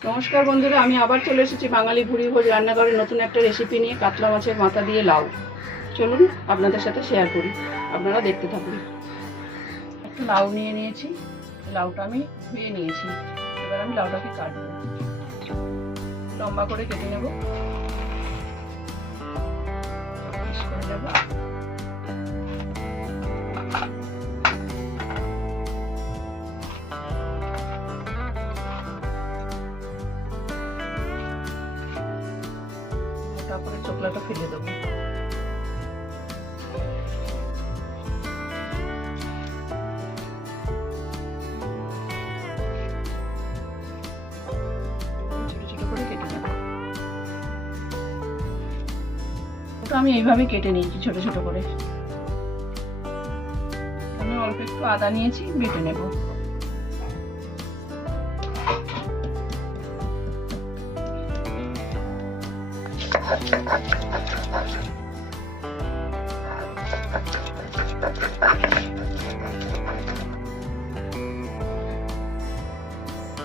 নমস্কার বন্ধুরা, আমি আবার চলে এসেছি বাঙালি ভুড়ি ভোজ রান্নাঘরে নতুন একটা রেসিপি নিয়ে। কাতলা মাছের মাথা দিয়ে লাউ। চলুন আপনাদের সাথে শেয়ার করি, আপনারা দেখতে থাকুন। একটা লাউ নিয়ে নিয়েছি, লাউটা আমি ধুয়ে নিয়েছি। এবার আমি লাউটাকে কাটবো, লম্বা করে কেটে নেব, পিস করে নেব। তারপরে চোখলাটা ফেলে দেবো। ছোট ছোট করে কেটে নেব। ওটা আমি এইভাবে কেটে নিয়েছি ছোট ছোট করে। আমি অল্প একটু আদা নিয়েছি, বেটে নেব।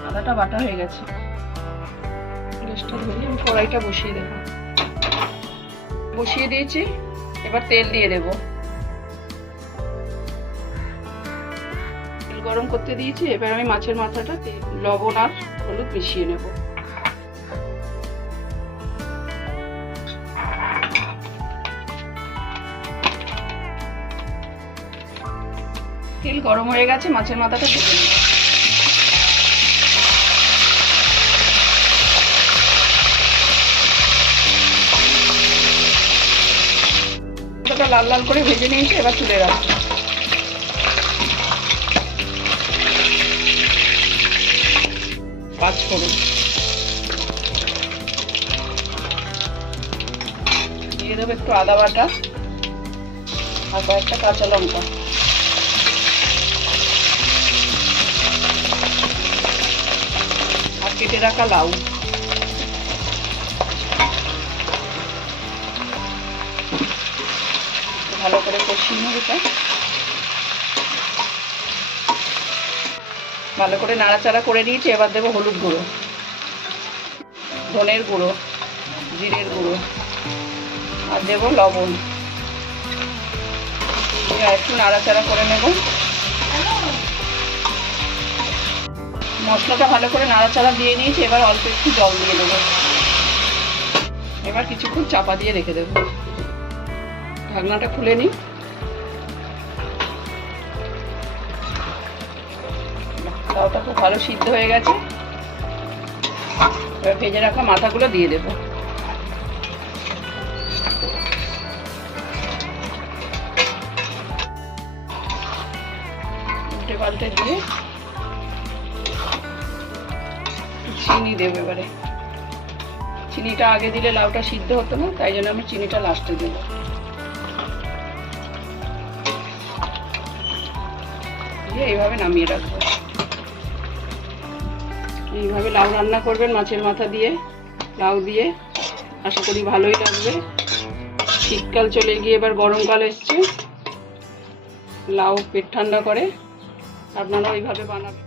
আদাটা বাটা হয়ে গেছে। গ্যাসটা ধরিয়ে আমি কড়াইটা বসিয়ে দেবো। বসিয়ে দিয়েছি, এবার তেল দিয়ে দেব। তেল গরম করতে দিয়েছি। এবার আমি মাছের মাথাটা লবণ আর হলুদ মিশিয়ে নেব। তেল গরম হয়ে গেছে, মাছের মাথাটা ছেড়ে দেব। লাল লাল করে ভেজে নিয়েছি, এবার তুলে রাখবো। পাঁচফোড়ন দিয়ে দেবো, একটু আদা বাটা আর কয়েকটা কাঁচা লঙ্কা। আর কেটে রাখা লাউ। ভালো করে কষিয়ে নেব। ভালো করে নাড়াচাড়া করে নিয়েছি। এবার দেবো হলুদ গুঁড়ো, ধনের গুঁড়ো, জিরের গুঁড়ো আর দেবো লবণ। একটু নাড়াচাড়া করে নেব। মশলাটা ভালো করে নাড়াচাড়া দিয়ে নিয়েছি। এবার অল্প একটু জল দিয়ে দেবো। এবার কিছুক্ষণ চাপা দিয়ে রেখে দেবো। ঢাকনাটা খুলে নিই। লাউটা খুব ভালো সিদ্ধ হয়ে গেছে। এবার ভেজে রাখা মাথাগুলো দিয়ে দেব। উল্টে পাল্টে দিয়ে চিনি দেবো। এবারে চিনিটা আগে দিলে লাউটা সিদ্ধ হতো না, তাই জন্য আমি চিনিটা লাস্টে দেবো। এইভাবে নামিয়ে রাখবো। এইভাবে লাউ রান্না করবেন মাছের মাথা দিয়ে, লাউ দিয়ে। আশা করি ভালোই লাগবে। শীতকাল চলে গিয়ে এবার গরমকাল এসছে। লাউ পেট ঠান্ডা করে। আপনারা এইভাবে বানাবেন।